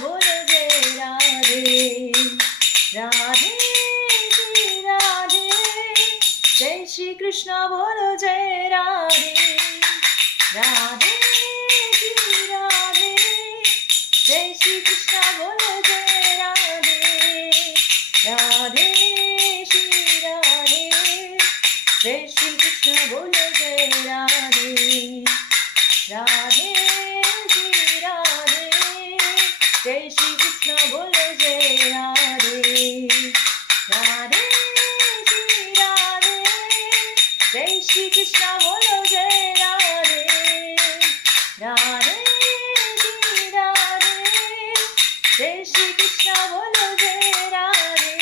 बोलो जय राधे राधे श्री राधे जय श्री कृष्ण बोलो जय राधे राधे श्री राधे जय श्री कृष्ण बोलो जय राधे राधे श्री राधे जय श्री कृष्ण बोलो जय राधे राधे श्री राधे जय श्री कृष्ण बोलो जय राधे राधे श्री राधे जय श्री कृष्ण बोलो जय राधे राधे श्री राधे जय श्री कृष्ण बोलो जय राधे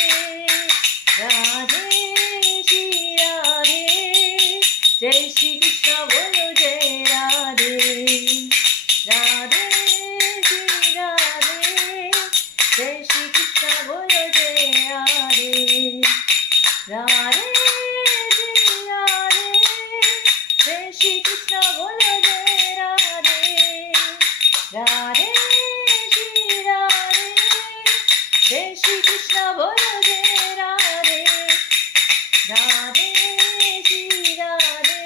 राधे श्री राधे जय श्री कृष्ण बोलो जय राधे राधे श्री राधे जय श्री कृष्ण बोलो जय राधे राधे श्री राधे जय श्री कृष्ण बोलो जय राधे राधे श्री राधे जय श्री कृष्ण बोलो जय राधे राधे श्री राधे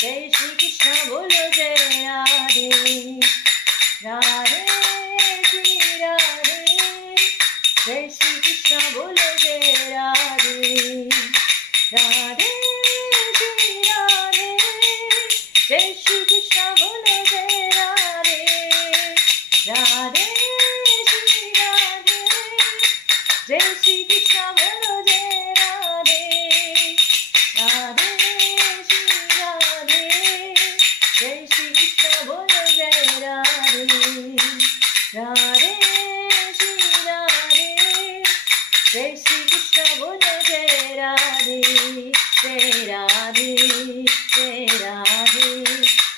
जय श्री कृष्ण बोलो जय राधे राधे श्री राधे जय श्री कृष्ण बोलो जय राधे राधे श्री राधे जय श्री कृष्ण बोलो जय राधे राधे श्री राधे जय श्री कृष्ण बोलो जय राधे राधे श्री राधे जय श्री कृष्ण बोलो जय राधे राधे श्री राधे जय श्री कृष्ण बोलो जय राधे जय राधे जय राधे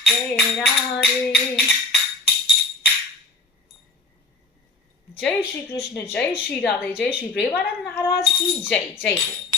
जय राधे। जय श्री कृष्ण, जय श्री राधे, जय श्री प्रेमानंद महाराज की जय। जय हो।